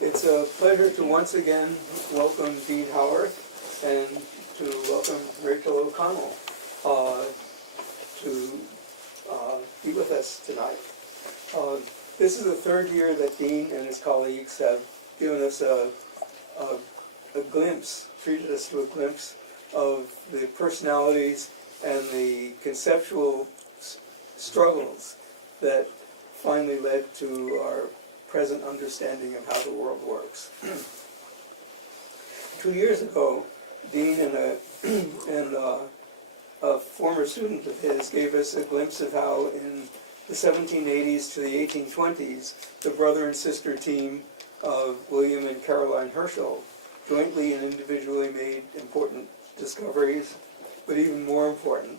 It's a pleasure to once again welcome Dean Howarth and to welcome Rachel O'Connell to be with us tonight. This is the third year that Dean and his colleagues have given us a glimpse, treated us to a glimpse of the personalities and the conceptual struggles that finally led to our present understanding of how the world works. 2 years ago, Dean and a former student of his gave us a glimpse of how in the 1780s to the 1820s, the brother and sister team of William and Caroline Herschel jointly and individually made important discoveries, but even more important,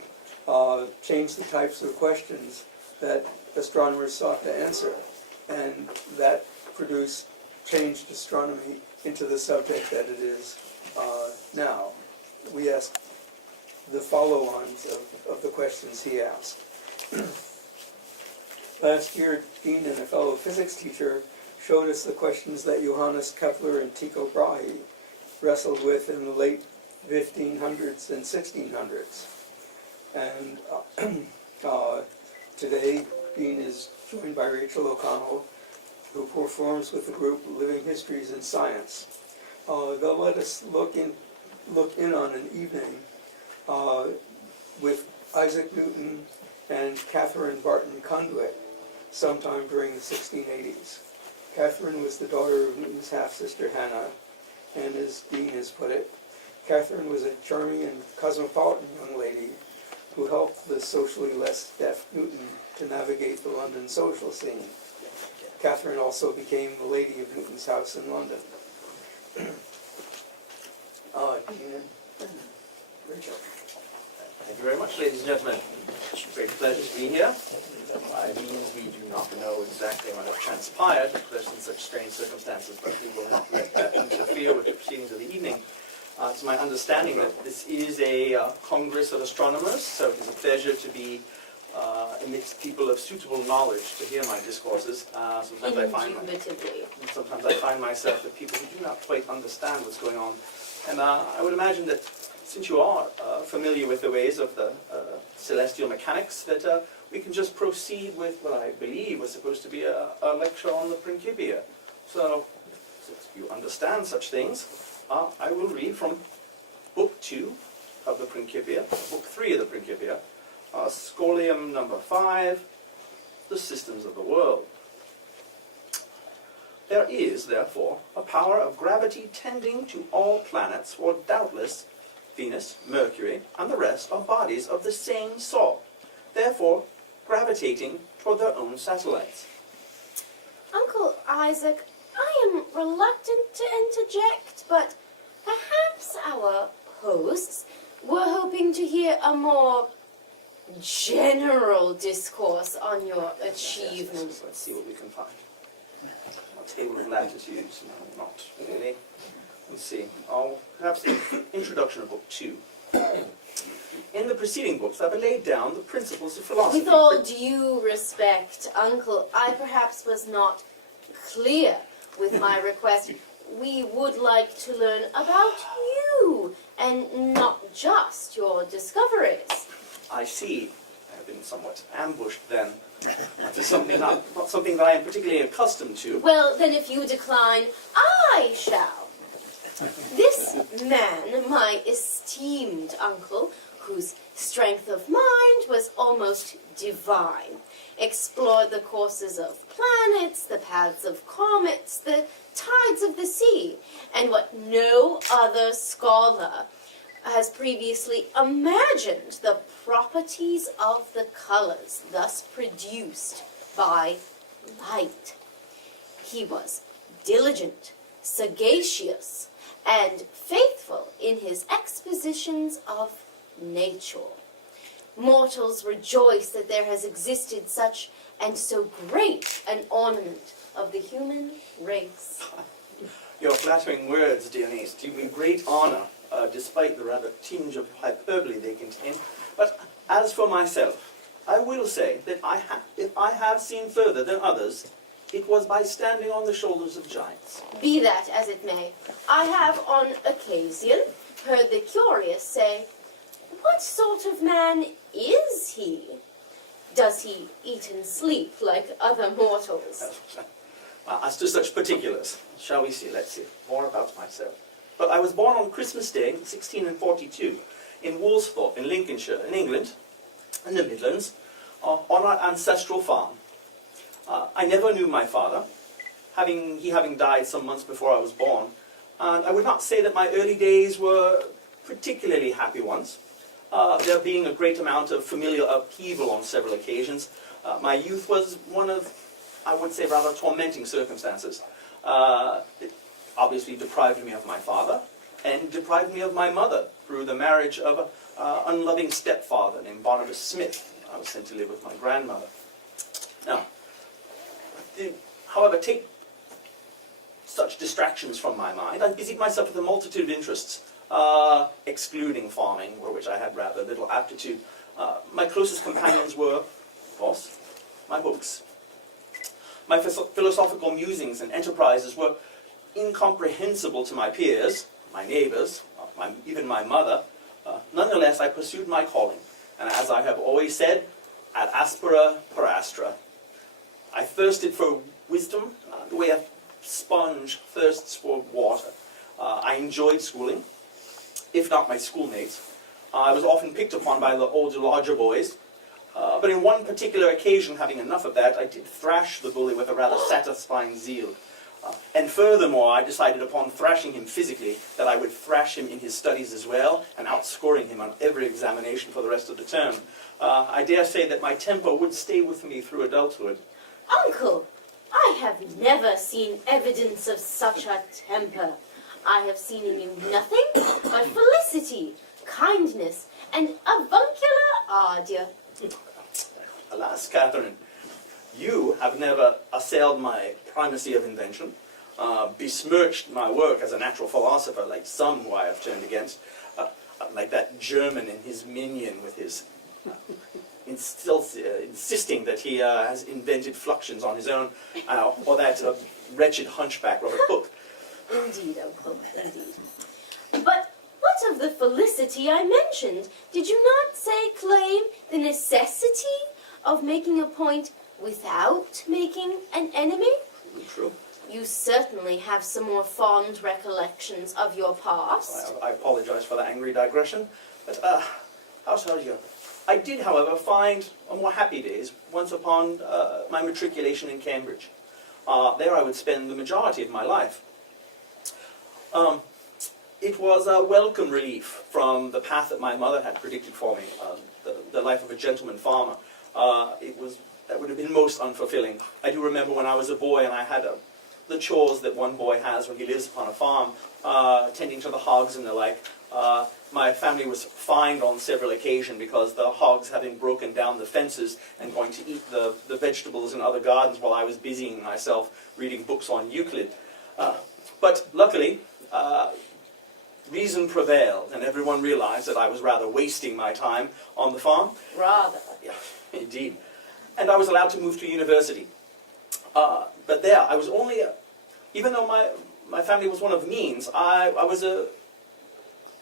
changed the types of questions that astronomers sought to answer. And that changed astronomy into the subject that it is now. We asked the follow-ons of the questions he asked. Last year, Dean and a fellow physics teacher showed us the questions that Johannes Kepler and Tycho Brahe wrestled with in the late 1500s and 1600s. And today, Dean is joined by Rachel O'Connell, who performs with the group Living Histories in Science. They'll let us look in on an evening with Isaac Newton and Catherine Barton Conduit sometime during the 1680s. Catherine was the daughter of Newton's half-sister Hannah, and as Dean has put it, Catherine was a charming and cosmopolitan young lady who helped the socially less deaf Newton to navigate the London social scene. Catherine also became the lady of Newton's house in London. Dean and Rachel. Thank you very much, ladies and gentlemen. It's a great pleasure to be here. By means, we do not know exactly what has transpired, because in such strange circumstances, but we will not let that interfere with the proceedings of the evening. It's my understanding that this is a Congress of Astronomers, so it is a pleasure to be amidst people of suitable knowledge to hear my discourses. Sometimes I find myself with people who do not quite understand what's going on. And I would imagine that since you are familiar with the ways of the celestial mechanics, that we can just proceed with what I believe was supposed to be a lecture on the Principia. So, since you understand such things, I will read from Book 2 of the Principia, Book 3 of the Principia, Scholium number 5, The Systems of the World. There is, therefore, a power of gravity tending to all planets, for doubtless Venus, Mercury, and the rest are bodies of the same sort, therefore gravitating toward their own satellites. Uncle Isaac, I am reluctant to interject, but perhaps our hosts were hoping to hear a more general discourse on your achievements. Let's see what we can find. A table of latitudes, no, not really. Let's see. Perhaps the introduction of Book 2. In the preceding books, I've laid down the principles of philosophy. With all due respect, Uncle, I perhaps was not clear with my request. We would like to learn about you, and not just your discoveries. I see. I have been somewhat ambushed then. To something not something that I am particularly accustomed to. Well, then if you decline, I shall. This man, my esteemed uncle, whose strength of mind was almost divine, explored the courses of planets, the paths of comets, the tides of the sea, and what no other scholar has previously imagined, the properties of the colors thus produced by light. He was diligent, sagacious, and faithful in his expositions of nature. Mortals rejoice that there has existed such and so great an ornament of the human race. Your flattering words, dear niece, do me great honor, despite the rather tinge of hyperbole they contain. But as for myself, I will say that if I have seen further than others, It was by standing on the shoulders of giants. Be that as it may, I have on occasion heard the curious say, "What sort of man is he? Does he eat and sleep like other mortals?" As to such particulars, shall we see, let's see, more about myself. But I was born on Christmas Day, 1642, in Woolsthorpe, in Lincolnshire, in England, in the Midlands, on our ancestral farm. I never knew my father, he having died some months before I was born, and I would not say that my early days were particularly happy ones, there being a great amount of familial upheaval on several occasions. My youth was one of, I would say, rather tormenting circumstances. It obviously deprived me of my father, and deprived me of my mother through the marriage of an unloving stepfather named Barnabas Smith. I was sent to live with my grandmother. Now, however, take such distractions from my mind. I busied myself with a multitude of interests, excluding farming, for which I had rather little aptitude. My closest companions were, of course, my books. My philosophical musings and enterprises were incomprehensible to my peers, my neighbors, even my mother. Nonetheless, I pursued my calling, and as I have always said, ad aspera per astra. I thirsted for wisdom the way a sponge thirsts for water. I enjoyed schooling, if not my schoolmates. I was often picked upon by the older, larger boys, but in one particular occasion, having enough of that, I did thrash the bully with a rather satisfying zeal. And furthermore, I decided upon thrashing him physically, that I would thrash him in his studies as well, and outscoring him on every examination for the rest of the term. I dare say that my temper would stay with me through adulthood. "Uncle, I have never seen evidence of such a temper. I have seen in you nothing but felicity, kindness, and avuncular ardour." Alas, Catherine, you have never assailed my primacy of invention, besmirched my work as a natural philosopher, like some who I have turned against, like that German and his minion with his insisting that he has invented fluxions on his own, or that wretched hunchback Robert Hooke. Indeed, Uncle, indeed. But what of the felicity I mentioned? Did you not say claim the necessity of making a point without making an enemy? True. You certainly have some more fond recollections of your past. I apologize for the angry digression, but how shall you? I did, however, find a more happy days once upon my matriculation in Cambridge. There I would spend the majority of my life. It was a welcome relief from the path that my mother had predicted for me, the life of a gentleman farmer. That would have been most unfulfilling. I do remember when I was a boy and I had the chores that one boy has when he lives upon a farm, tending to the hogs and the like. My family was fined on several occasions because the hogs, having broken down the fences and going to eat the vegetables in other gardens while I was busying myself reading books on Euclid. But luckily, reason prevailed, and everyone realized that I was rather wasting my time on the farm. Rather. Yeah, indeed. And I was allowed to move to university. But there, I was only, even though my family was one of means, I was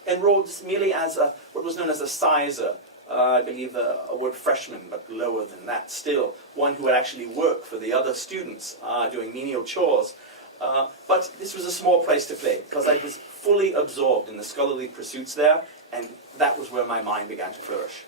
enrolled merely as what was known as a sizer. I believe a word freshman, but lower than that still. One who would actually work for the other students, doing menial chores. But this was a small place to play, because I was fully absorbed in the scholarly pursuits there, and that was where my mind began to flourish.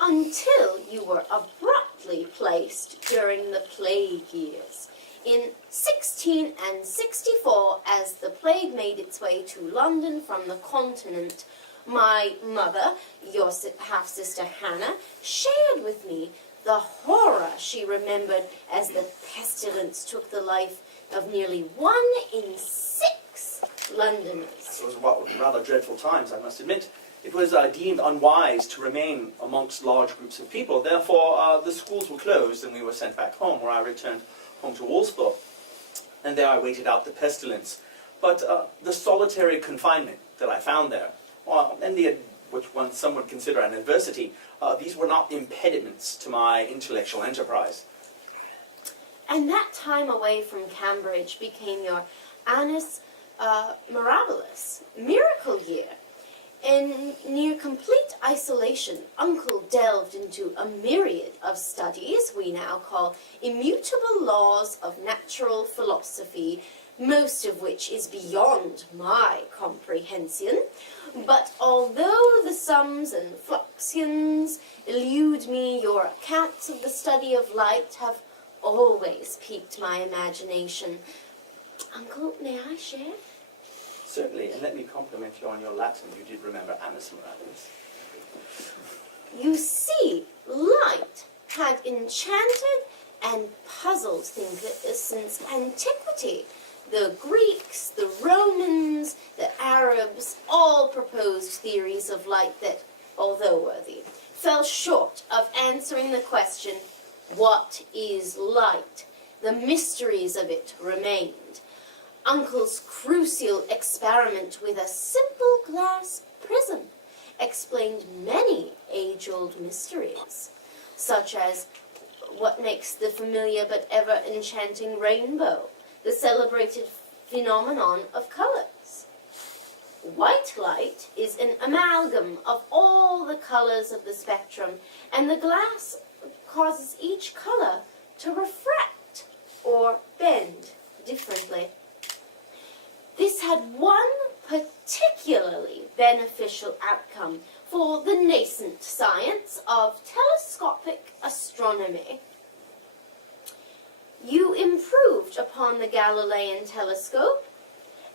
Until you were abruptly placed during the plague years. In 1664, as the plague made its way to London from the continent, my mother, your half-sister Hannah, shared with me the horror she remembered as the pestilence took the life of nearly 1 in 6 Londoners. It was rather dreadful times, I must admit. It was deemed unwise to remain amongst large groups of people. Therefore, the schools were closed and we were sent back home, where I returned home to Woolsthorpe. And there I waited out the pestilence. But the solitary confinement that I found there, and which some would consider an adversity, these were not impediments to my intellectual enterprise. And that time away from Cambridge became your annus mirabilis, miracle year. In near complete isolation, Uncle delved into a myriad of studies we now call immutable laws of natural philosophy, most of which is beyond my comprehension. But although the sums and fluxions elude me, your accounts of the study of light have always piqued my imagination. Uncle, may I share? Certainly, and let me compliment you on your Latin. You did remember annus mirabilis. You see, light had enchanted and puzzled thinkers since antiquity. The Greeks, the Romans, the Arabs all proposed theories of light that, although worthy, fell short of answering the question, what is light? The mysteries of it remained. Uncle's crucial experiment with a simple glass prism explained many age-old mysteries, such as what makes the familiar but ever-enchanting rainbow, the celebrated phenomenon of colors. White light is an amalgam of all the colors of the spectrum, and the glass causes each color to refract or bend differently. This had one particularly beneficial outcome for the nascent science of telescopic astronomy. You improved upon the Galilean telescope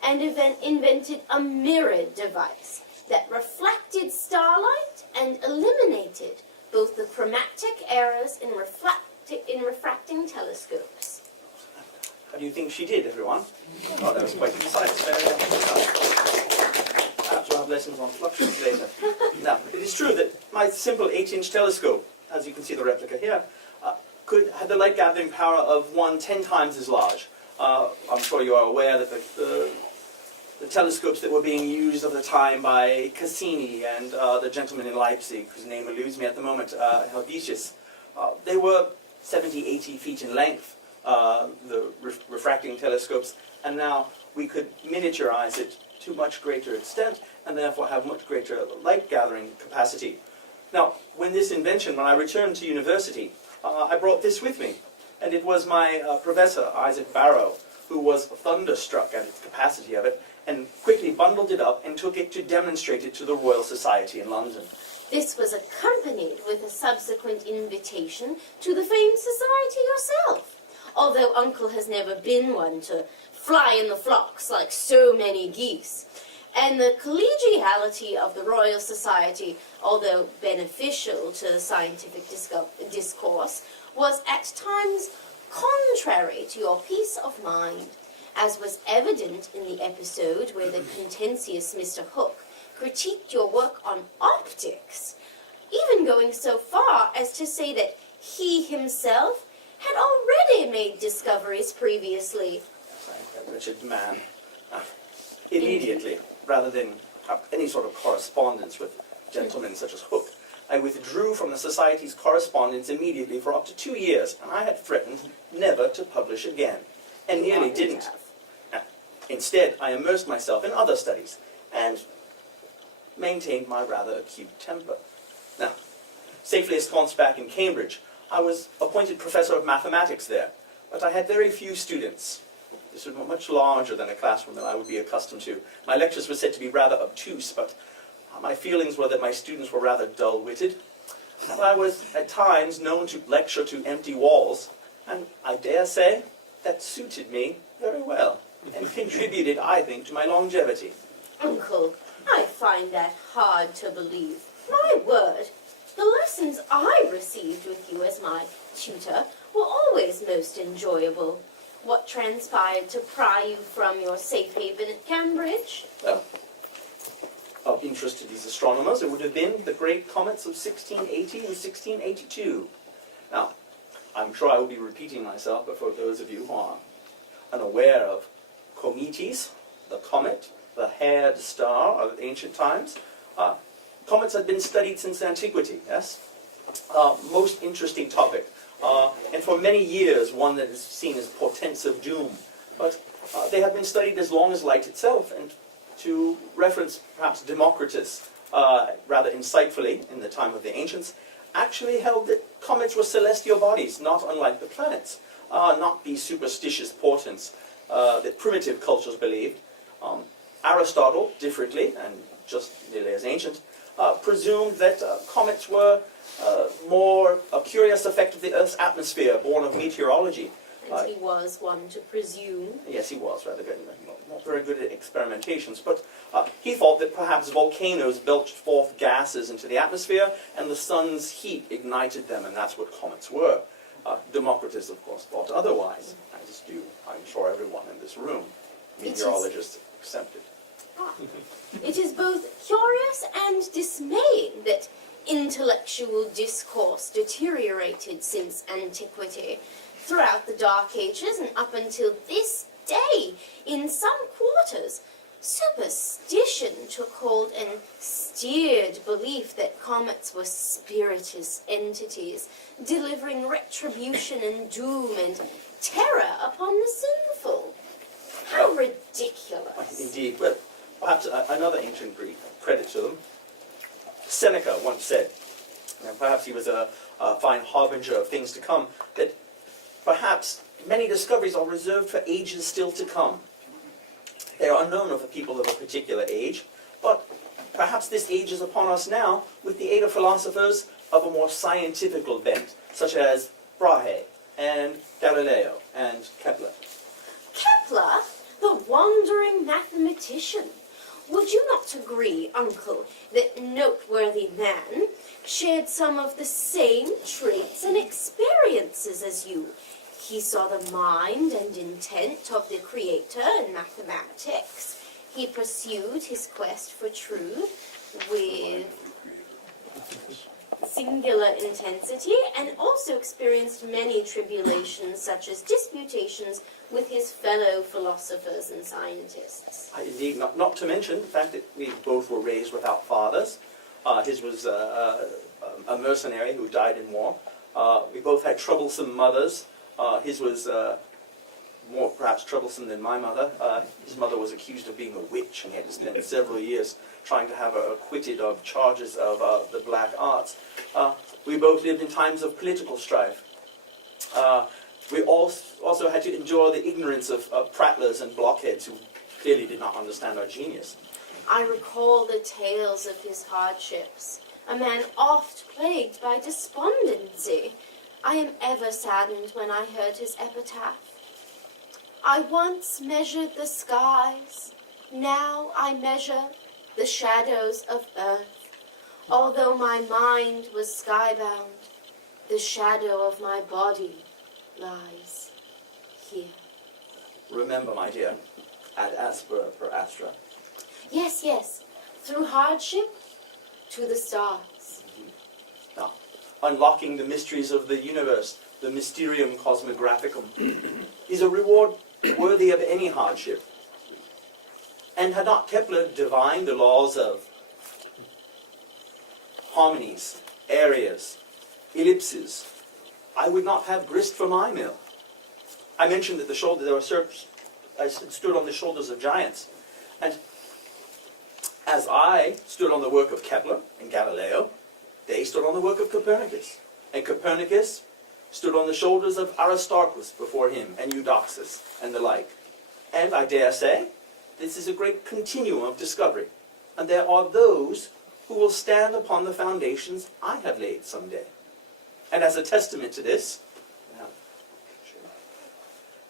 and invented a mirrored device that reflected starlight and eliminated both the chromatic errors in refracting telescopes. How do you think she did, everyone? Oh, that was quite concise. Perhaps we'll have lessons on fluxions later. Now, it is true that my simple 8-inch telescope, as you can see the replica here, had the light gathering power of 10 times as large. I'm sure you are aware that the telescopes that were being used at the time by Cassini and the gentleman in Leipzig, whose name eludes me at the moment, Helvetius, they were 70, 80 feet in length, the refracting telescopes, and now we could miniaturize it to much greater extent and therefore have much greater light gathering capacity. Now, when I returned to university, I brought this with me, and it was my professor, Isaac Barrow, who was thunderstruck at the capacity of it, and quickly bundled it up and took it to demonstrate it to the Royal Society in London. This was accompanied with a subsequent invitation to the famed society yourself, although Uncle has never been one to fly in the flocks like so many geese. And the collegiality of the Royal Society, although beneficial to scientific discourse, was at times contrary to your peace of mind, as was evident in the episode where the contentious Mr. Hooke critiqued your work on optics, even going so far as to say that he himself had already made discoveries previously. That wretched man. Immediately, rather than have any sort of correspondence with gentlemen such as Hooke, I withdrew from the Society's correspondence immediately for up to 2 years, and I had threatened never to publish again, and nearly didn't. Instead, I immersed myself in other studies, and maintained my rather acute temper. Now, safely ensconced back in Cambridge, I was appointed professor of mathematics there, but I had very few students. This was much larger than a classroom that I would be accustomed to. My lectures were said to be rather obtuse, but my feelings were that my students were rather dull-witted. And I was, at times, known to lecture to empty walls, and I dare say that suited me very well, and contributed, I think, to my longevity. Uncle, I find that hard to believe. My word, the lessons I received with you as my tutor were always most enjoyable. What transpired to pry you from your safe haven at Cambridge? Well, of interest to these astronomers, it would have been the great comets of 1680 and 1682. Now, I'm sure I will be repeating myself, but for those of you who are unaware of cometes, the comet, the haired star of ancient times, comets had been studied since antiquity, yes? Most interesting topic. and for many years one that is seen as portents of doom. But they have been studied as long as light itself, and to reference perhaps Democritus, rather insightfully in the time of the ancients, actually held that comets were celestial bodies, not unlike the planets, not these superstitious portents that primitive cultures believed. Aristotle, differently, and just nearly as ancient, presumed that comets were more a curious effect of the Earth's atmosphere, born of meteorology. And he was one to presume. Yes, he was rather good. Not very good at experimentations, but he thought that perhaps volcanoes belched forth gases into the atmosphere, and the sun's heat ignited them, and that's what comets were. Democritus, of course, thought otherwise, as do, I'm sure, everyone in this room, meteorologists accepted. It is both curious and dismaying that intellectual discourse deteriorated since antiquity, throughout the Dark Ages and up until this day. In some quarters, superstition took hold and steered belief that comets were spiritist entities, delivering retribution and doom and terror upon the sinful. How ridiculous. Indeed. Well, perhaps another ancient Greek, credit to them, Seneca once said, and perhaps he was a fine harbinger of things to come, that perhaps many discoveries are reserved for ages still to come. They are unknown of the people of a particular age, but perhaps this age is upon us now with the aid of philosophers of a more scientifical bent, such as Brahe and Galileo and Kepler. Kepler, the wandering mathematician. Would you not agree, Uncle, that noteworthy man shared some of the same traits and experiences as you? He saw the mind and intent of the Creator in mathematics. He pursued his quest for truth with singular intensity and also experienced many tribulations such as disputations with his fellow philosophers and scientists. Indeed, not to mention the fact that we both were raised without fathers. His was a mercenary who died in war. We both had troublesome mothers. His was more perhaps troublesome than my mother. His mother was accused of being a witch, and he had to spend several years trying to have her acquitted of charges of the black arts. We both lived in times of political strife. We also had to endure the ignorance of prattlers and blockheads who clearly did not understand our genius. I recall the tales of his hardships, a man oft plagued by despondency. I am ever saddened when I heard his epitaph. I once measured the skies, now I measure the shadows of earth. Although my mind was skybound, the shadow of my body lies here. Remember, my dear, ad aspera per astra. Yes, yes, through hardship to the stars. Now, unlocking the mysteries of the universe, the mysterium cosmographicum, is a reward worthy of any hardship. And had not Kepler divined the laws of harmonies, areas, ellipses, I would not have grist for my mill. I mentioned that I stood on the shoulders of giants. And as I stood on the work of Kepler and Galileo, they stood on the work of Copernicus. And Copernicus stood on the shoulders of Aristarchus before him, and Eudoxus, and the like. And I dare say, this is a great continuum of discovery. And there are those who will stand upon the foundations I have laid someday. And as a testament to this,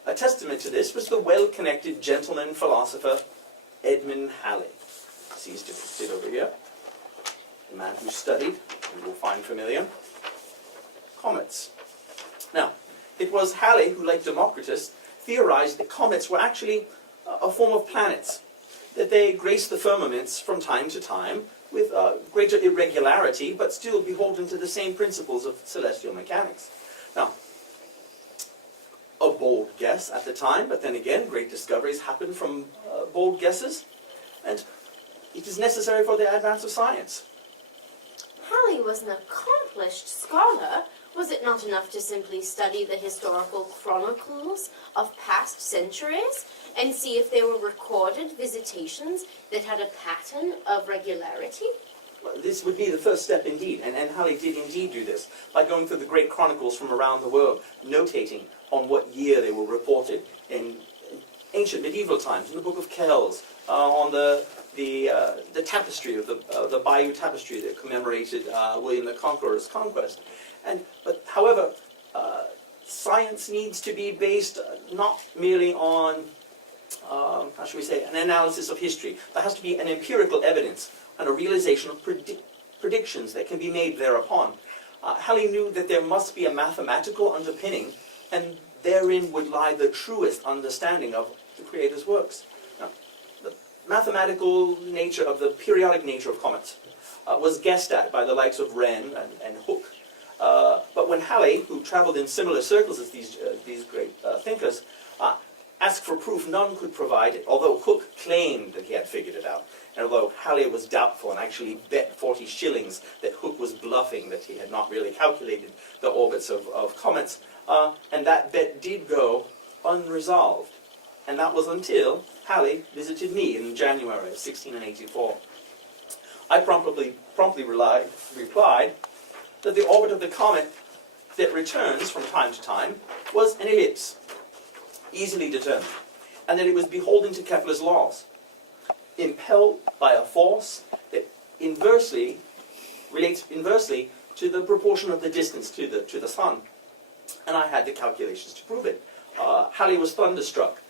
was the well-connected gentleman philosopher Edmund Halley. He's depicted over here. The man who studied, you will find familiar, comets. Now, it was Halley who, like Democritus, theorized that comets were actually a form of planets, that they graced the firmaments from time to time with greater irregularity, but still beholden to the same principles of celestial mechanics. Now, a bold guess at the time, but then again, great discoveries happen from bold guesses, and it is necessary for the advance of science. Halley was an accomplished accomplished scholar, was it not enough to simply study the historical chronicles of past centuries and see if there were recorded visitations that had a pattern of regularity? Well, this would be the first step indeed, and Halley did indeed do this by going through the great chronicles from around the world, notating on what year they were reported in ancient medieval times, in the Book of Kells, on the tapestry of the Bayeux Tapestry that commemorated William the Conqueror's conquest. But however, science needs to be based not merely on, how should we say, an analysis of history. There has to be an empirical evidence and a realization of predictions that can be made thereupon. Halley knew that there must be a mathematical underpinning, and therein would lie the truest understanding of the Creator's works. Now, the mathematical nature of the periodic nature of comets was guessed at by the likes of Wren and Hooke. But when Halley, who traveled in similar circles as these great thinkers, asked for proof, none could provide it, although Hooke claimed that he had figured it out. And although Halley was doubtful and actually bet 40 shillings that Hooke was bluffing, that he had not really calculated the orbits of comets, and that bet did go unresolved. And that was until Halley visited me in January of 1684. I promptly replied that the orbit of the comet that returns from time to time was an ellipse, easily determined, and that it was beholden to Kepler's laws, impelled by a force that relates inversely to the proportion of the distance to the sun. And I had the calculations to prove it. Halley was thunderstruck.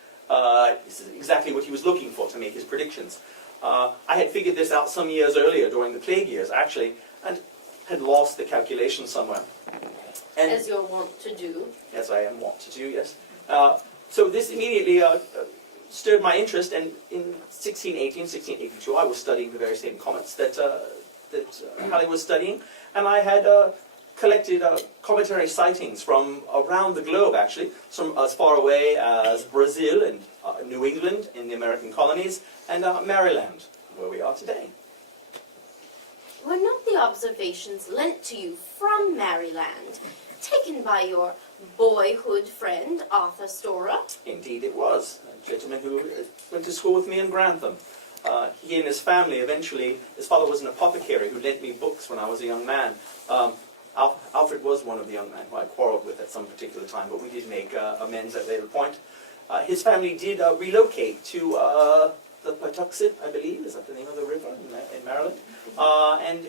This is exactly what he was looking for to make his predictions. I had figured this out some years earlier, during the plague years, actually, and had lost the calculation somewhere. And As you're wont to do. Yes, I am wont to do, yes. So this immediately stirred my interest, and in 1618, 1682, I was studying the very same comets that Halley was studying, and I had collected cometary sightings from around the globe, actually, from as far away as Brazil and New England in the American colonies, and Maryland, where we are today. Were not the observations lent to you from Maryland, taken by your boyhood friend, Arthur Storer? Indeed it was. A gentleman who went to school with me in Grantham. He and his family eventually, his father was an apothecary who lent me books when I was a young man. Alfred was one of the young men who I quarreled with at some particular time, but we did make amends at a later point. His family did relocate to the Patuxent, I believe, is that the name of the river in Maryland, and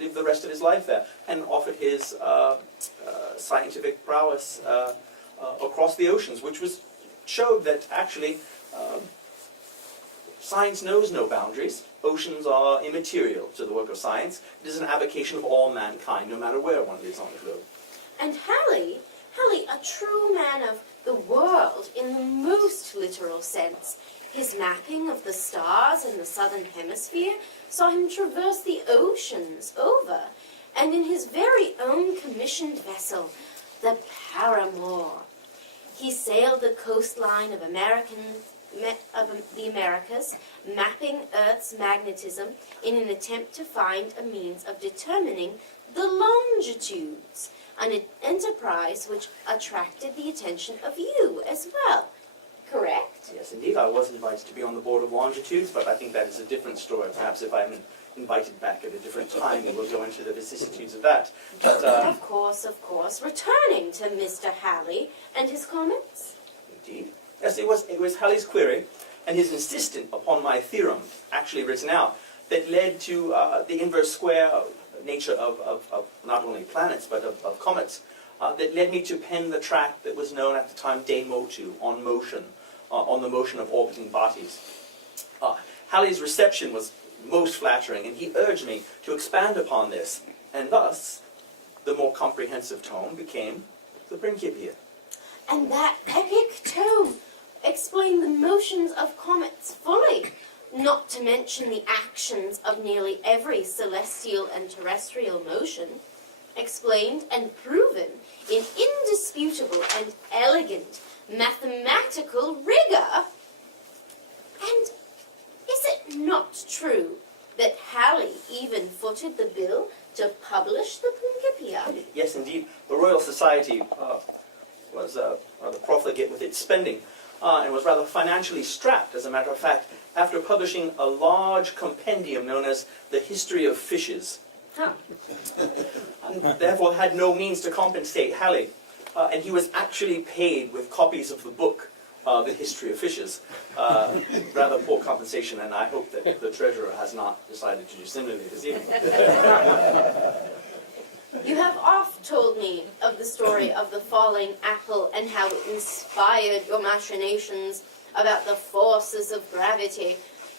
lived the rest of his life there, and offered his scientific prowess across the oceans, which showed that actually science knows no boundaries. Oceans are immaterial to the work of science. It is an avocation of all mankind, no matter where one lives on the globe. And Halley, a true man of the world in the most literal sense, his mapping of the stars in the southern hemisphere saw him traverse the oceans over, and in his very own commissioned vessel, the Paramour, he sailed the coastline of the Americas, mapping Earth's magnetism in an attempt to find a means of determining the longitudes, an enterprise which attracted the attention of you as well. Correct? Yes, indeed. I was invited to be on the board of longitudes, but I think that is a different story. Perhaps if I'm invited back at a different time, we'll go into the vicissitudes of that. But, Of course. Returning to Mr. Halley and his comments. Indeed. Yes, it was Halley's query and his insistence upon my theorem, actually written out, that led to the inverse square nature of not only planets, but of comets, that led me to pen the tract that was known at the time de motu, on motion, on the motion of orbiting bodies. Halley's reception was most flattering, and he urged me to expand upon this, and thus the more comprehensive tome became the Principia. And that epic tome explained the motions of comets fully, not to mention the actions of nearly every celestial and terrestrial motion, explained and proven in indisputable and elegant mathematical rigor. And is it not true that Halley even footed the bill to publish the Principia. Yes, indeed. The Royal Society was rather profligate with its spending and was rather financially strapped, as a matter of fact, after publishing a large compendium known as The History of Fishes. Huh. And therefore had no means to compensate Halley. And he was actually paid with copies of the book, The History of Fishes. Rather poor compensation, and I hope that the treasurer has not decided to do similarly this evening. You have oft told me of the story of the falling apple and how it inspired your machinations about the forces of gravity,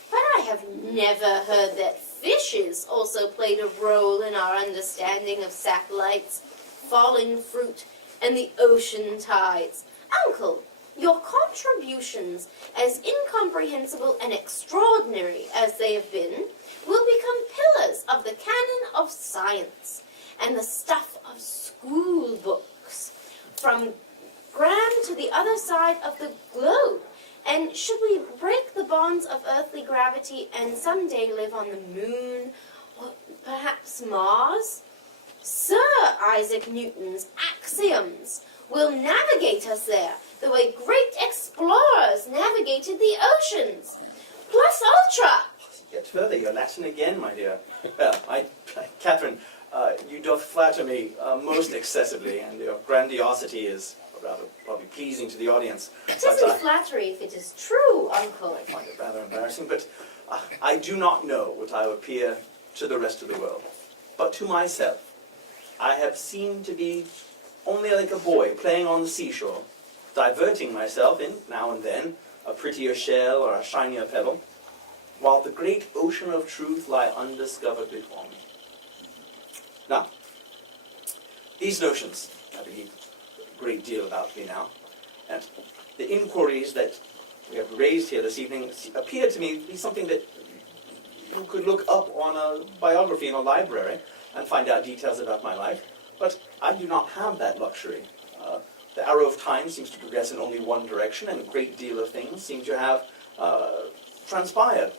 but I have never heard that fishes also played a role in our understanding of satellites, falling fruit, and the ocean tides. Uncle, your contributions, as incomprehensible and extraordinary as they have been, will become pillars of the canon of science and the stuff of school books, from Graham to the other side of the globe. And should we break the bonds of earthly gravity and someday live on the moon, or perhaps Mars, Sir Isaac Newton's axioms will navigate us there the way great explorers navigated the oceans. Plus ultra! Yet further, your Latin again, my dear. Well, Catherine, you doth flatter me most excessively, and your grandiosity is rather probably pleasing to the audience. It But isn't flattery if it is true, Uncle. I find it rather embarrassing, but I do not know what I appear to the rest of the world. But to myself, I have seemed to be only like a boy playing on the seashore, diverting myself in, now and then, a prettier shell or a shinier pebble, while the great ocean of truth lie undiscovered before me. Now, these notions, I believe a great deal about me now, and the inquiries that we have raised here this evening appear to me to be something that you could look up on a biography in a library and find out details about my life, but I do not have that luxury. The arrow of time seems to progress in only one direction, and a great deal of things seem to have transpired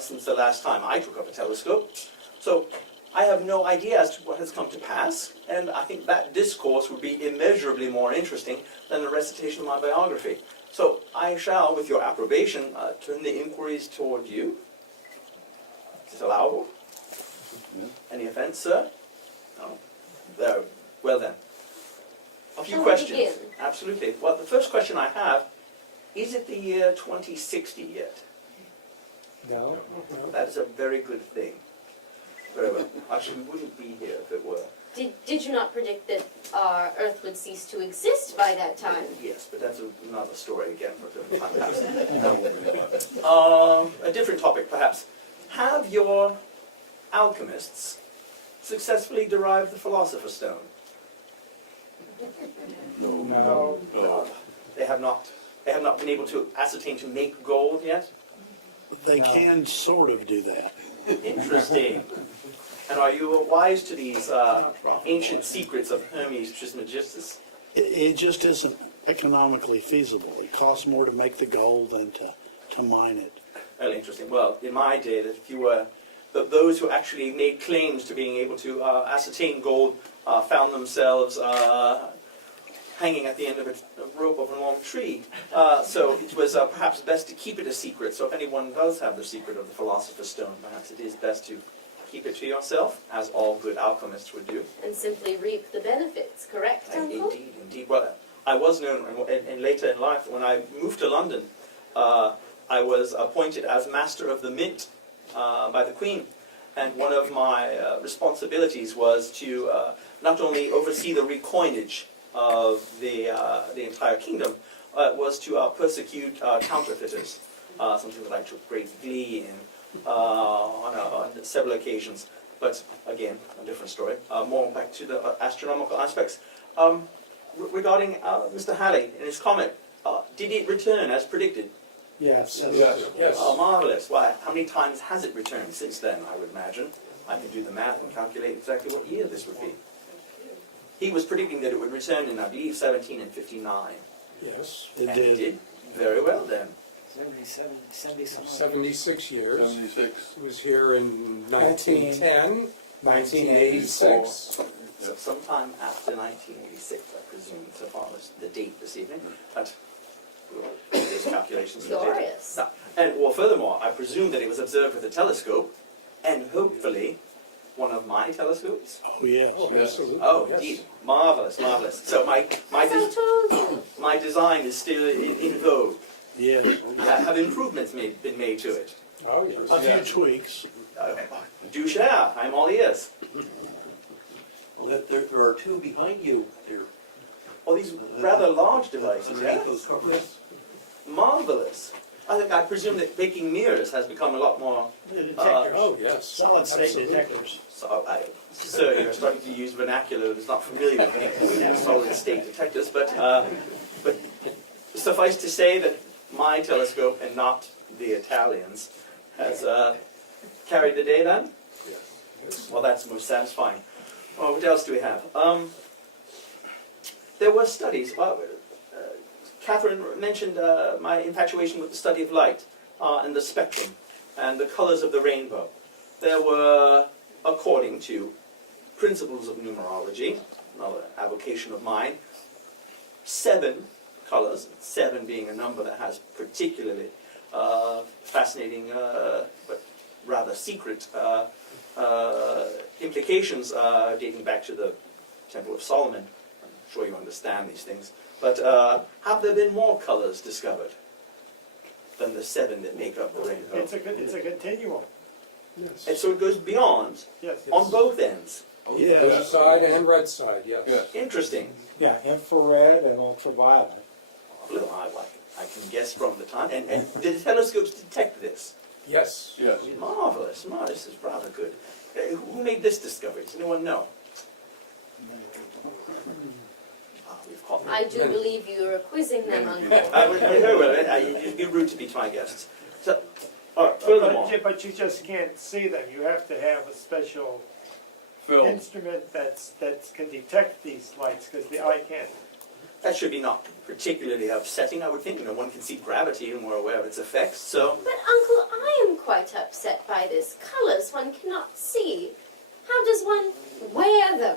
since the last time I took up a telescope. So I have no idea as to what has come to pass, and I think that discourse would be immeasurably more interesting than the recitation of my biography. So I shall, with your approbation, turn the inquiries toward you. Is this allowable? Any offense, sir? No? There. Well then. A few Shall we questions. begin? Absolutely. Well, the first question I have, is it the year 2060 yet? No. That is a very good thing. Very well. Actually, we wouldn't be here if it were. Did you not predict that our Earth would cease to exist by that time? Yes, but that's another story again for a different time. A different topic, perhaps. Have your alchemists successfully derived the Philosopher's Stone? No. They have not. They have not been able to ascertain to make gold yet? They can sort of do that. Interesting. And are you wise to these ancient secrets of Hermes Trismegistus? It just isn't economically feasible. It costs more to make the gold than to mine it. Very interesting. Well, in my day, that if you were those who actually made claims to being able to ascertain gold found themselves hanging at the end of a rope of a long tree. So it was perhaps best to keep it a secret. So if anyone does have the secret of the Philosopher's Stone, perhaps it is best to keep it to yourself, as all good alchemists would do. And simply reap the benefits, correct, Uncle? Indeed, indeed. Well, I was known, and later in life, when I moved to London, I was appointed as Master of the Mint by the Queen. And one of my responsibilities was to not only oversee the recoinage of the entire kingdom, was to persecute counterfeiters, something that I took great glee in on several occasions. But again, a different story. More back to the astronomical aspects. Regarding Mr. Halley and his comet, did it return as predicted? Yes. Yes. Oh, marvelous. Why, how many times has it returned since then, I would imagine? I can do the math and calculate exactly what year this would be. He was predicting that it would return in, I believe, 17 and 59. Yes. It And did. it did very well then. 76 years. 76. It was here in 1910, 1986. So sometime after 1986, I presume, so far as the date this evening. But we'll make those calculations for later. Glorious. Now, and well, furthermore, I presume that it was observed with a telescope, and hopefully one of my telescopes. Oh, yes. Absolutely. Oh, yes. indeed, marvelous, marvelous. So my As I told you. my design is still in vogue. Yeah. Have improvements been made to it? Oh, yes. A few tweaks. Do share. I'm all ears. There are two behind you there. Oh, these rather large devices, yeah? Underneath those covers. Marvelous. I presume that baking mirrors has become a lot more. The detectors, Oh, yes. solid state Absolutely. detectors. So, sir, you're starting to use vernacular that's not familiar with me, solid state detectors, but suffice to say that my telescope and not the Italians has carried the day then? Well, that's most satisfying. Well, what else do we have? There were studies. Catherine mentioned my infatuation with the study of light and the spectrum and the colors of the rainbow. There were, according to principles of numerology, another avocation of mine, 7 colors, 7 being a number that has particularly fascinating but rather secret implications dating back to the Temple of Solomon. I'm sure you understand these things. But have there been more colors discovered than the 7 that make up the rainbow? It's a continuum, Yes. And so it goes beyond, yes. on both ends. Yeah. Blue side and red side, yes. Yeah. Interesting. Yeah, infrared and ultraviolet. Blue, I can guess from the time. And did the telescopes detect this? Yes. Yes. Marvelous, marvelous. This is rather good. Who made this discovery? Does anyone know? We've caught them. I do believe you are quizzing them, Uncle. It'd be rude to be my guests. So, all right, furthermore, But you just can't see them. You have to have a special Phil, instrument that can detect these lights, because the eye can't. that should be not particularly upsetting, I would think. One can see gravity and we're aware of its effects. So, But Uncle, I am quite upset by this. Colors one cannot see. How does one wear them?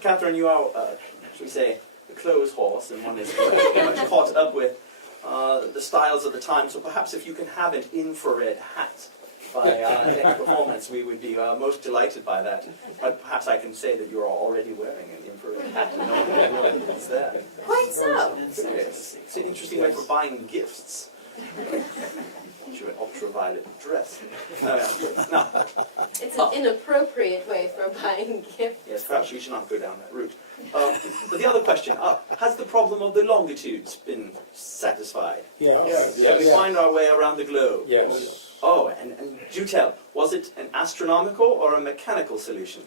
Catherine, you are, shall we say, the clothes horse, and one is pretty much caught up with the styles of the time. So perhaps if you can have an infrared hat by next performance, we would be most delighted by that. But perhaps I can say that you're already wearing an infrared hat and no one will know that it's there. Quite so. It's an interesting way for buying gifts. You an ultraviolet dress. Now, It's an inappropriate way for buying gifts. yes, perhaps we should not go down that route. But the other question, has the problem of the longitudes been satisfied? Yeah. Can we find our way around the globe? Yes. Oh, and do tell, was it an astronomical or a mechanical solution?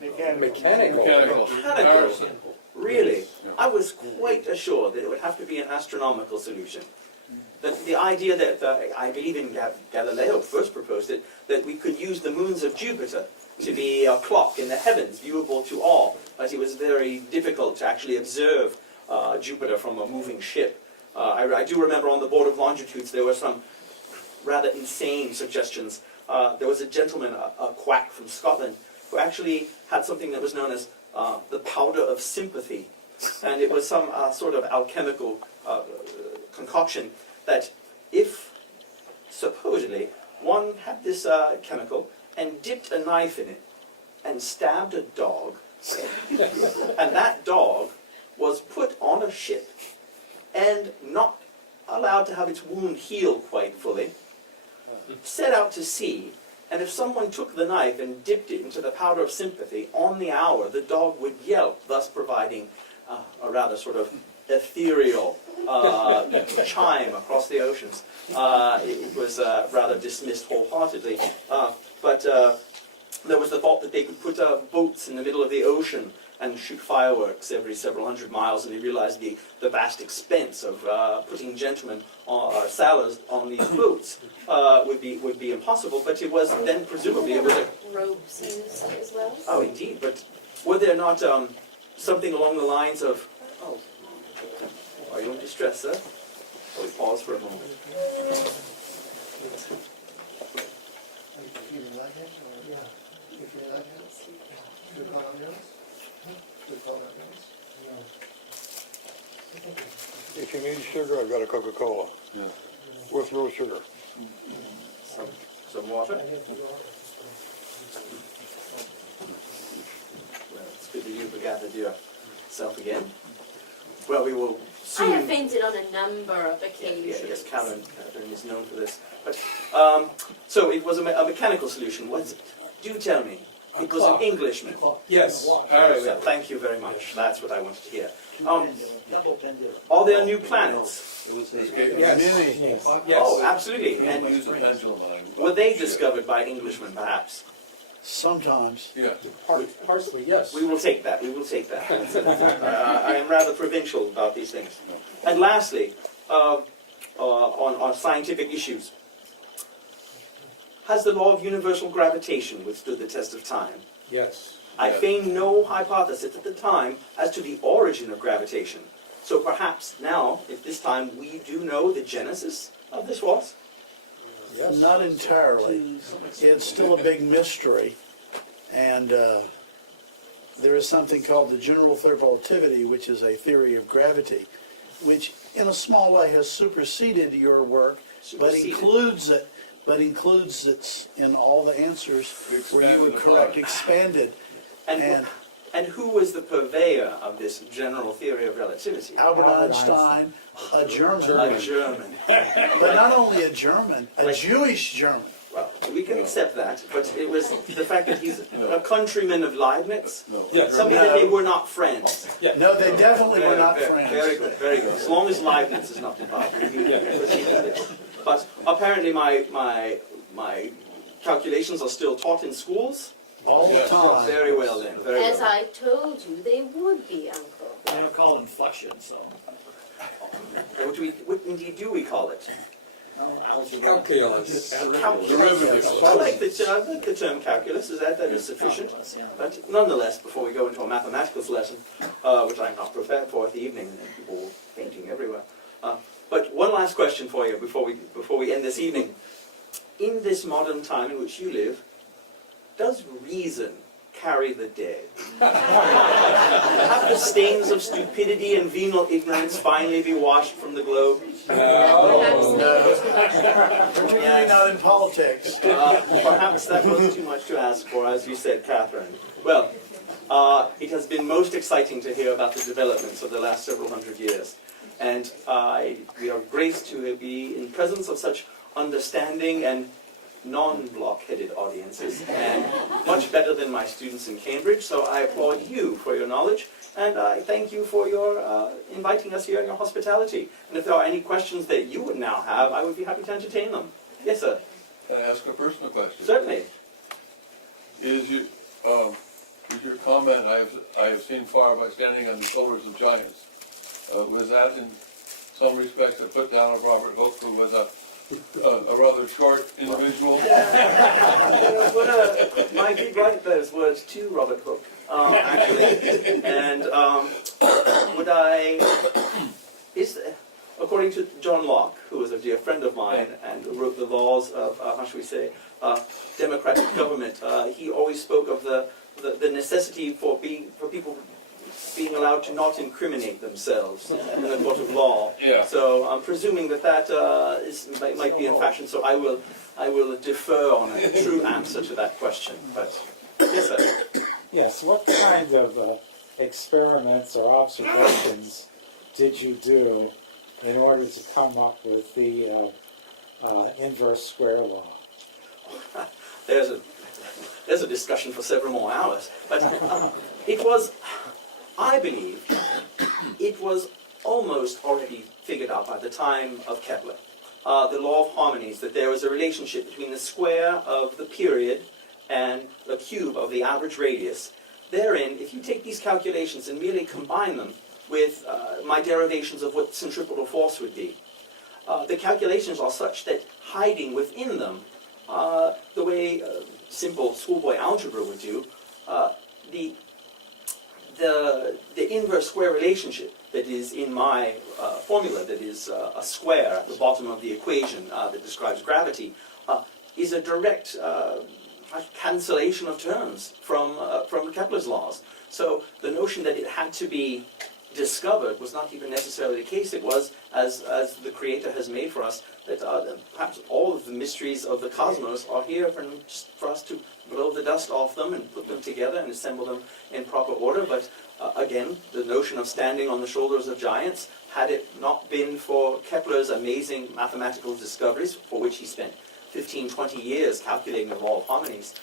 Mechanical. mechanical. Mechanical. Really? I was quite assured that it would have to be an astronomical solution. That the idea that, I believe in Galileo first proposed it, that we could use the moons of Jupiter to be a clock in the heavens, viewable to all, as it was very difficult to actually observe Jupiter from a moving ship. I do remember on the Board of Longitudes there were some rather insane suggestions. There was a gentleman, a quack from Scotland, who actually had something that was known as the powder of sympathy. And it was some sort of alchemical concoction that if, supposedly, one had this chemical and dipped a knife in it and stabbed a dog, and that dog was put on a ship and not allowed to have its wound heal quite fully, set out to sea, and if someone took the knife and dipped it into the powder of sympathy, on the hour the dog would yelp, thus providing a rather sort of ethereal chime across the oceans. It was rather dismissed wholeheartedly. But there was the thought that they could put boats in the middle of the ocean and shoot fireworks every several hundred miles, and they realized the vast expense of putting gentlemen or sailors on these boats would be impossible. But it was then presumably it was a Ropes used as well. oh indeed. But were there not something along the lines of are you in distress, sir? So we pause for a moment. If you need sugar, I've got a Coca-Cola. With real sugar. Some water. Well, it's good that you've regathered yourself again. Well, we will I have soon... fainted on a number of occasions. Yes, Catherine is known for this. But, so it was a mechanical solution, was it? Do tell me. It was an Englishman. Yes. Very well, thank you very much. That's what I wanted to hear. Are there new planets? Yes. Many. Oh, Yes. absolutely. And were they discovered by Englishmen, perhaps? Sometimes. Yeah. Partially, yes. We will take that. We will take that. I am rather provincial about these things. And lastly, on scientific issues, has the law of universal gravitation withstood the test of time? Yes. I feign no hypothesis at the time as to the origin of gravitation. So perhaps now, at this time, we do know the genesis of this was? Yes. Not entirely. It's still a big mystery. And there is something called the general relativity, which is a theory of gravity, which in a small way has superseded your work, but includes it in all the answers where you would correct expanded. And who was the purveyor of this general theory of relativity? Albert Einstein, a German, A German. but not only a German, a Jewish German. Well, we can accept that, but it was the fact that he's a countryman of Leibniz. Yes. Something that they were not friends. No, they definitely were not Very friends. good, very good. As long as Leibniz is not involved. But apparently my calculations are still taught in schools. All the time. Very well then, very As well. I told you, they would be, Uncle. I don't call inflection, so. What indeed do we call it? Calculus. Calculus. I like the term calculus, that is sufficient. But nonetheless, before we go into a mathematics lesson, which I'm not prepared for at the evening, and people fainting everywhere. But one last question for you before we end this evening. In this modern time in which you live, does reason carry the day? Have the stains of stupidity and venal ignorance finally be washed from the globe? Particularly not in politics. Perhaps that was too much to ask for, as you said, Catherine. Well, it has been most exciting to hear about the developments of the last several hundred years. And we are graced to be in presence of such understanding and non-block-headed audiences, and much better than my students in Cambridge, so I applaud you for your knowledge, and I thank you for your inviting us here and your hospitality. And if there are any questions that you would now have, I would be happy to entertain them. Yes, sir. Can I ask a personal question? Certainly. Is your comment I have seen far by standing on the shoulders of giants, was that in some respects a put down of Robert Hooke, who was a rather short individual? Might be right those words to Robert Hooke, actually. And according to John Locke, who was a dear friend of mine and wrote the laws of, how should we say, democratic government, he always spoke of the necessity for people being allowed to not incriminate themselves in the court of law. Yeah. So I'm presuming that might be in fashion. So I will defer on a true answer to that question. But yes, sir. Yes, what kind of experiments or observations did you do in order to come up with the inverse square law? There's a discussion for several more hours. But it was, I believe, it was almost already figured out by the time of Kepler. The law of harmonies, that there was a relationship between the square of the period and the cube of the average radius. Therein, if you take these calculations and merely combine them with my derivations of what centripetal force would be, the calculations are such that hiding within them, the way simple schoolboy algebra would do, the inverse square relationship that is in my formula, that is a square at the bottom of the equation that describes gravity, is a direct cancellation of terms from Kepler's laws. So the notion that it had to be discovered was not even necessarily the case. It was, as the Creator has made for us, that perhaps all of the mysteries of the cosmos are here for us to blow the dust off them and put them together and assemble them in proper order. But again, the notion of standing on the shoulders of giants, had it not been for Kepler's amazing mathematical discoveries, for which he spent 15, 20 years calculating the law of harmonies,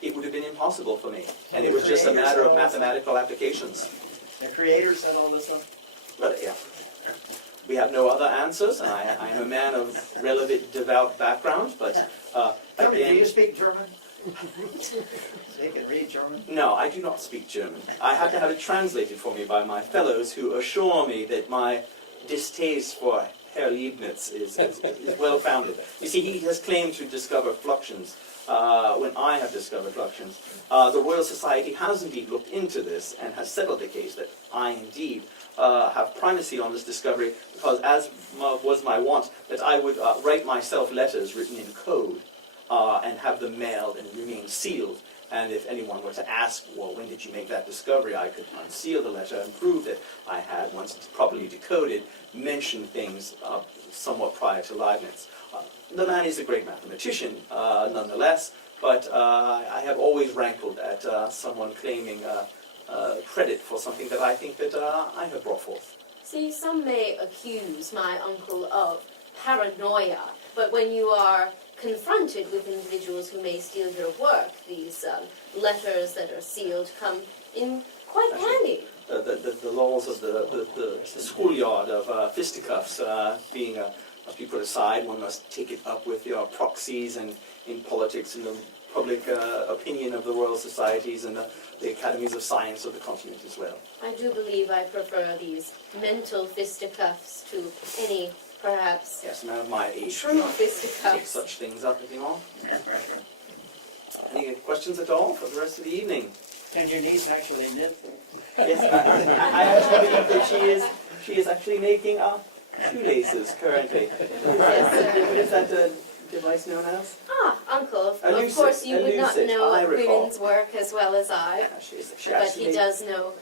it would have been impossible for me. And it was just a matter of mathematical applications. The creator said all this stuff? But yeah, we have no other answers, and I'm a man of relatively devout background, but Do again... you speak German? So you can read German? No, I do not speak German. I have to have it translated for me by my fellows, who assure me that my distaste for Herr Leibniz is well-founded. You see, he has claimed to discover fluxions when I have discovered fluxions. The Royal Society has indeed looked into this and has settled the case that I indeed have primacy on this discovery, because as was my wont, that I would write myself letters written in code and have them mailed and remain sealed. And if anyone were to ask, well, when did you make that discovery, I could unseal the letter and prove that I had, once it's properly decoded, mentioned things somewhat prior to Leibniz. The man is a great mathematician, nonetheless, but I have always rankled at someone claiming credit for something that I think that I have brought forth. See, some may accuse my uncle of paranoia, but when you are confronted with individuals who may steal your work, these letters that are sealed come in quite handy. The laws of the schoolyard of fisticuffs being must be put aside. One must take it up with your proxies and in politics and the public opinion of the Royal Societies and the Academies of Science of the continent as well. I do believe I prefer these mental fisticuffs to any, perhaps, Yes, a man of my age true cannot take fisticuffs. such things up anymore. Any questions at all for the rest of the evening? Can your niece actually knit? Yes, I actually believe that she is actually making shoelaces currently. What is that device known as? Ah, uncle, A of lucid- course you a would not lucid, know I recall. women's work as well as I, Yeah, she but actually he does know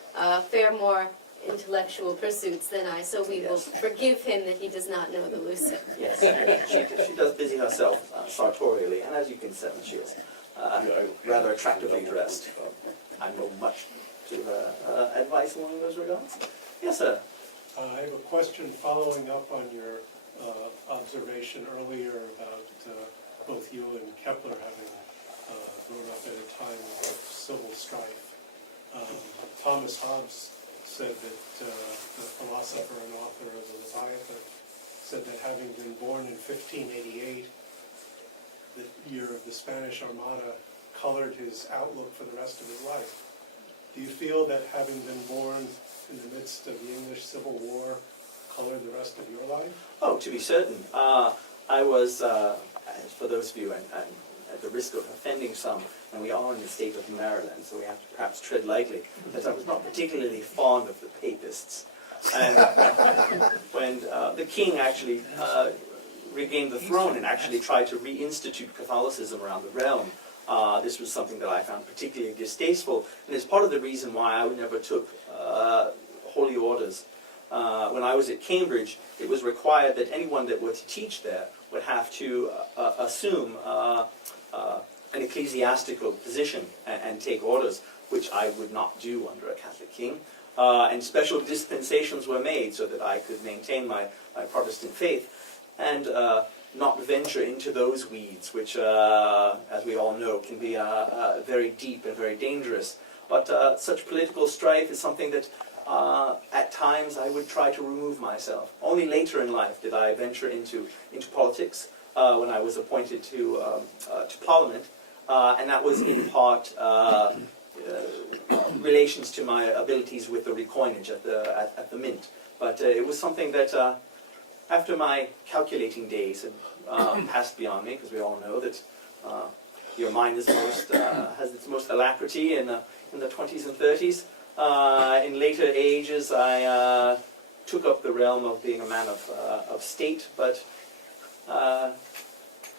fair more intellectual pursuits than I, so we will forgive him that he does not know the lucid. Yes, she does busy herself sartorially, and as you can sense, she is rather attractively dressed. I know much to her advice along those regards. Yes, sir. I have a question following up on your observation earlier about both you and Kepler having grown up at a time of civil strife. Thomas Hobbes said that, the philosopher and author of the Leviathan, said that having been born in 1588, the year of the Spanish Armada, colored his outlook for the rest of his life. Do you feel that having been born in the midst of the English Civil War colored the rest of your life? Oh, to be certain. I was, for those of you, and at the risk of offending some, and we are in the state of Maryland, so we have to perhaps tread lightly, that I was not particularly fond of the papists. And when the king actually regained the throne and actually tried to reinstitute Catholicism around the realm, this was something that I found particularly distasteful, and it's part of the reason why I never took holy orders. When I was at Cambridge, it was required that anyone that were to teach there would have to assume an ecclesiastical position and take orders, which I would not do under a Catholic king. And special dispensations were made so that I could maintain my Protestant faith and not venture into those weeds, which, as we all know, can be very deep and very dangerous. But such political strife is something that at times I would try to remove myself. Only later in life did I venture into politics when I was appointed to Parliament, and that was in part relations to my abilities with the recoinage at the mint. But it was something that after my calculating days had passed beyond me, because we all know that your mind is has its most alacrity in the 20s and 30s. In later ages, I took up the realm of being a man of state, but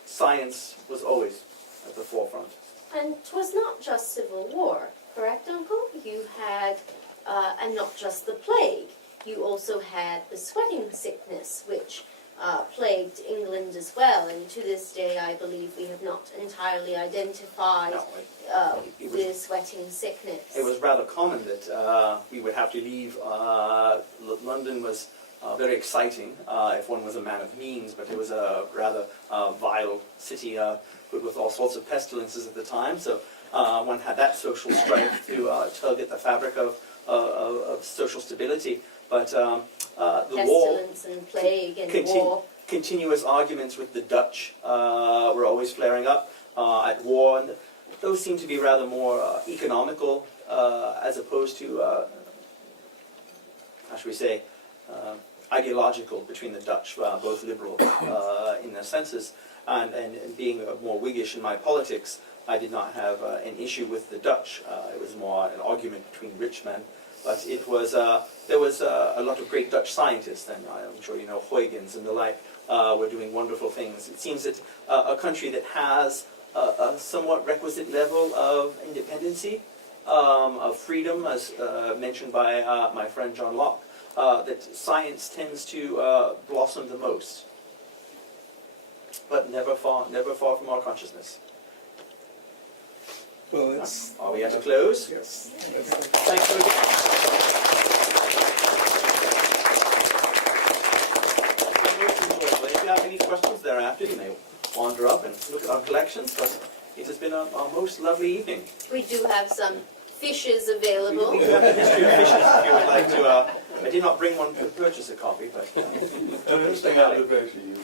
science was always at the forefront. And 'twas not just civil war, correct, Uncle? You had, and not just the plague, you also had the sweating sickness, which plagued England as well. And to this day, I believe we have not entirely identified No, the sweating sickness. it was rather common that we would have to leave. London was very exciting if one was a man of means, but it was a rather vile city with all sorts of pestilences at the time. So one had that social strife to tug at the fabric of social stability. But the war, Pestilence and plague and war. continuous arguments with the Dutch were always flaring up at war, and those seem to be rather more economical as opposed to, how should we say, ideological between the Dutch, both liberal in their senses, and being more Whiggish in my politics. I did not have an issue with the Dutch. It was more an argument between rich men. But it was, there was a lot of great Dutch scientists, and I'm sure you know Huygens and the like, were doing wonderful things. It seems that a country that has a somewhat requisite level of independency, of freedom, as mentioned by my friend John Locke, that science tends to blossom the most, but never far from our consciousness. Well, it's, Are we at a close? yes. Thanks for If you have any questions thereafter, you may wander up and look at our collections, but it has been a most lovely evening. We do have some fishes available. We do have a history of fishes if you would like to. I did not bring one to purchase a copy, but And interesting observation,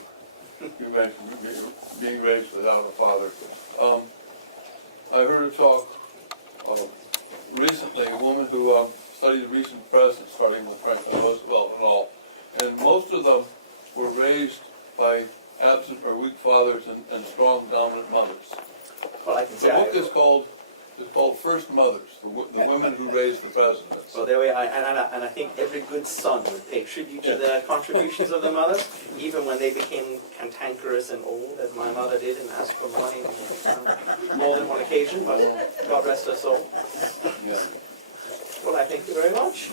you mentioned being raised without a father. I heard a talk recently, a woman who studied recent presidents, starting with Franklin Roosevelt and all, and most of them were raised by absent or weak fathers and strong dominant mothers. well, I can The say. book is called First Mothers, the women who raised the presidents. So there we are, and I think every good son would pay tribute to the contributions of their mother, even when they became cantankerous and old, as my mother did, and asked for money on more than one occasion, but God rest her soul. Yeah. Well, I thank you very much.